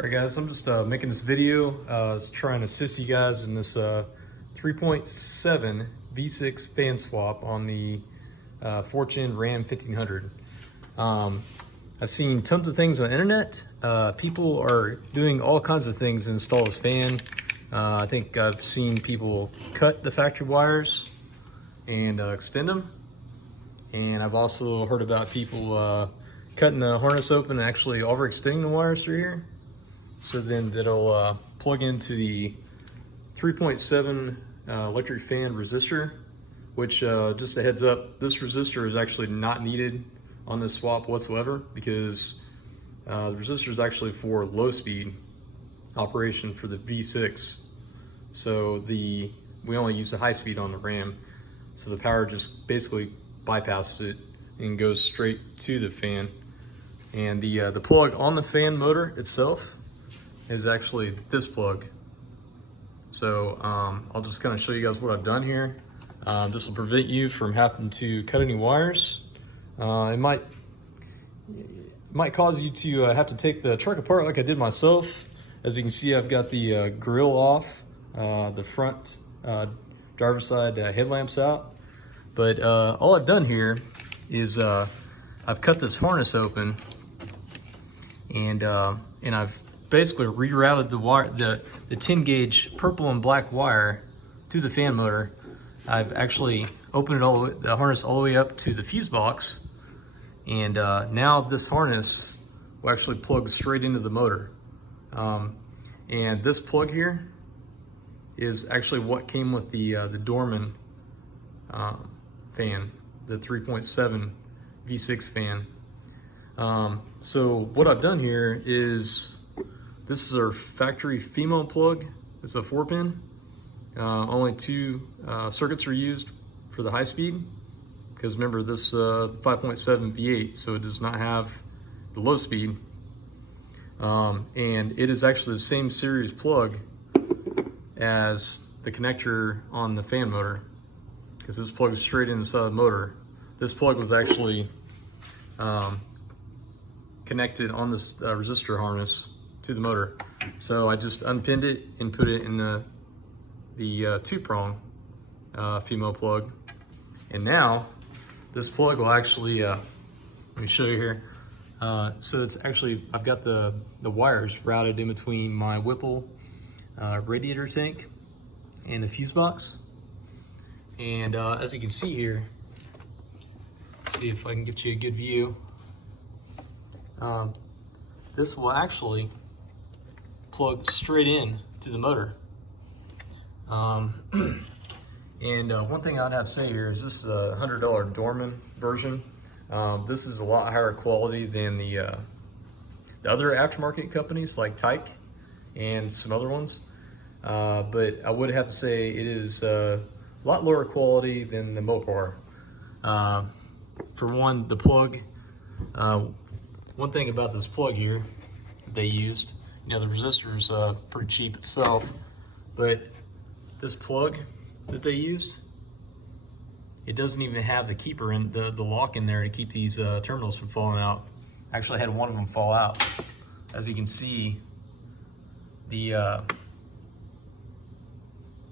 Alright guys, I'm just making this video trying to assist you guys in this 3.7 V6 fan swap on the Fortune Ram 1500. I've seen tons of things on the internet. People are doing all kinds of things to install this fan. I think I've seen people cut the factory wires and extend them. And I've also heard about people cutting the harness open and actually overextending the wires through here. So then it'll plug into the 3.7 electric fan resistor, which just a heads up, this resistor is actually not needed on this swap whatsoever because the resistor is actually for low speed operation for the V6. So we only use the high speed on the Ram. So the power just basically bypasses it and goes straight to the fan. And the plug on the fan motor itself is actually this plug. So I'll just kind of show you guys what I've done here. This will prevent you from having to cut any wires. It might cause you to have to take the truck apart like I did myself. As you can see, I've got the grill off, the front driver's side headlamps out. But all I've done here is I've cut this harness open and I've basically rerouted the wire, the 10 gauge purple and black wire to the fan motor. I've actually opened it the harness all the way up to the fuse box. And now this harness will actually plug straight into the motor. And this plug here is actually what came with the Dorman fan, the 3.7 V6 fan. So what I've done here is, this is our factory female plug. It's a 4-pin. Only 2 circuits are used for the high speed, because remember this 5.7 V8, so it does not have the low speed. And it is actually the same series plug as the connector on the fan motor, because this plugs straight inside the motor. This plug was actually connected on this resistor harness to the motor. So I just unpinned it and put it in the 2-prong female plug. And now this plug will actually, let me show you here. So it's actually, I've got the wires routed in between my Whipple radiator tank and the fuse box. And as you can see here, see if I can get you a good view. This will actually plug straight in to the motor. And one thing I'd have to say here is this is a $100 Dorman version. This is a lot higher quality than the other aftermarket companies like Tyke and some other ones. But I would have to say it is a lot lower quality than the Mopar. For one, the plug, one thing about this plug here that they used, you know, the resistor is pretty cheap itself, but this plug that they used, it doesn't even have the keeper in the lock in there to keep these terminals from falling out. I actually had one of them fall out. As you can see, the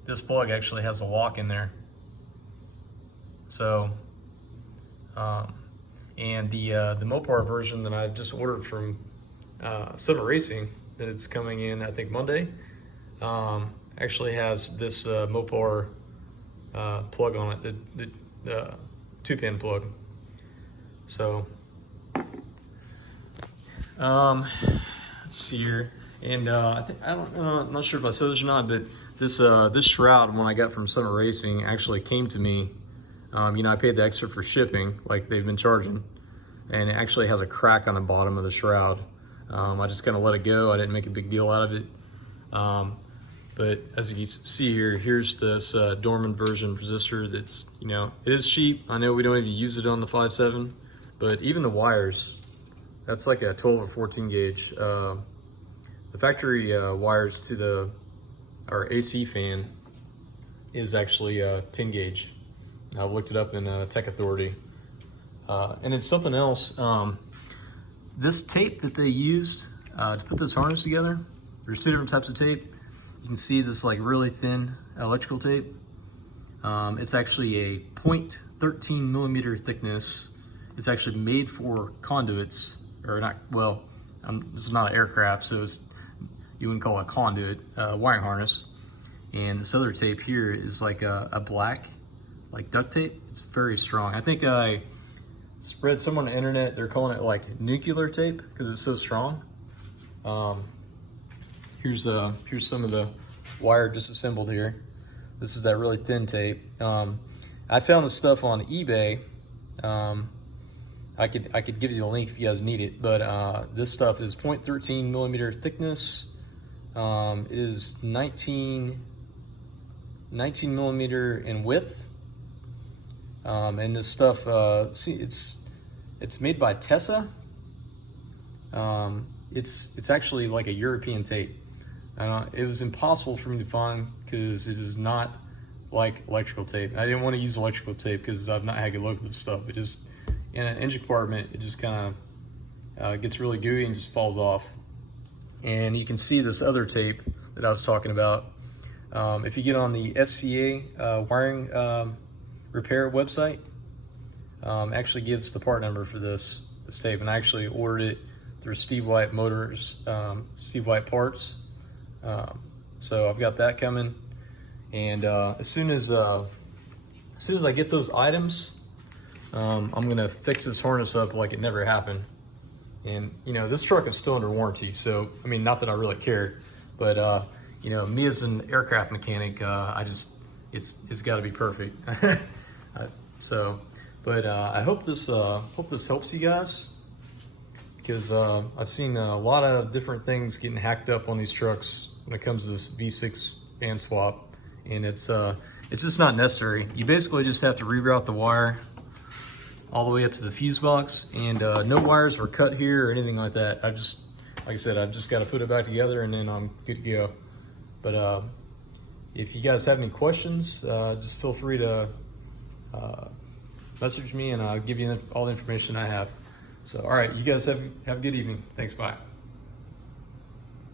this plug actually has a lock in there. So, and the Mopar version that I just ordered from Summit Racing, that it's coming in I think Monday, actually has this Mopar plug on it, the 2-pin plug. So let's see here, and I'm not sure if I said this or not, but this shroud, when I got from Summit Racing, actually came to me. You know, I paid the extra for shipping, like they've been charging, and it actually has a crack on the bottom of the shroud. I just kind of let it go. I didn't make a big deal out of it. But as you can see here, here's this Dorman version resistor that's, you know, it is cheap. I know we don't even use it on the 5.7, but even the wires, that's like a 12 or 14 gauge. The factory wires to our AC fan is actually 10 gauge. I've looked it up in Tech Authority. And it's something else. This tape that they used to put this harness together, there's two different types of tape. You can see this like really thin electrical tape. It's actually a 0.13 millimeter thickness. It's actually made for conduits, or not, well, this is not an aircraft, so you wouldn't call it a conduit, wiring harness. And this other tape here is like a black, like duct tape. It's very strong. I think I spread some on the internet, they're calling it like nuclear tape because it's so strong. Here's some of the wire disassembled here. This is that really thin tape. I found this stuff on eBay. I could give you the link if you guys need it, but this stuff is 0.13 millimeter thickness. It is 19 millimeter in width. And this stuff, see, it's made by Tesa. It's actually like a European tape. It was impossible for me to find because it is not like electrical tape. I didn't want to use electrical tape because I've not had a good look at this stuff. It just, in an engine compartment, it just kind of gets really gooey and just falls off. And you can see this other tape that I was talking about. If you get on the FCA wiring repair website, actually gives the part number for this tape, and I actually ordered it through Steve White Motors, Steve White Parts. So I've got that coming, and as soon as I get those items, I'm gonna fix this harness up like it never happened. And you know, this truck is still under warranty, so I mean, not that I really care, but you know, me as an aircraft mechanic, it's got to be perfect. I hope this helps you guys, because I've seen a lot of different things getting hacked up on these trucks when it comes to this V6 band swap, and it's just not necessary. You basically just have to reroute the wire all the way up to the fuse box, and no wires were cut here or anything like that. Like I said, I've just got to put it back together and then I'm good to go. But if you guys have any questions, just feel free to message me and I'll give you all the information I have. So, all right, you guys have a good evening. Thanks, bye.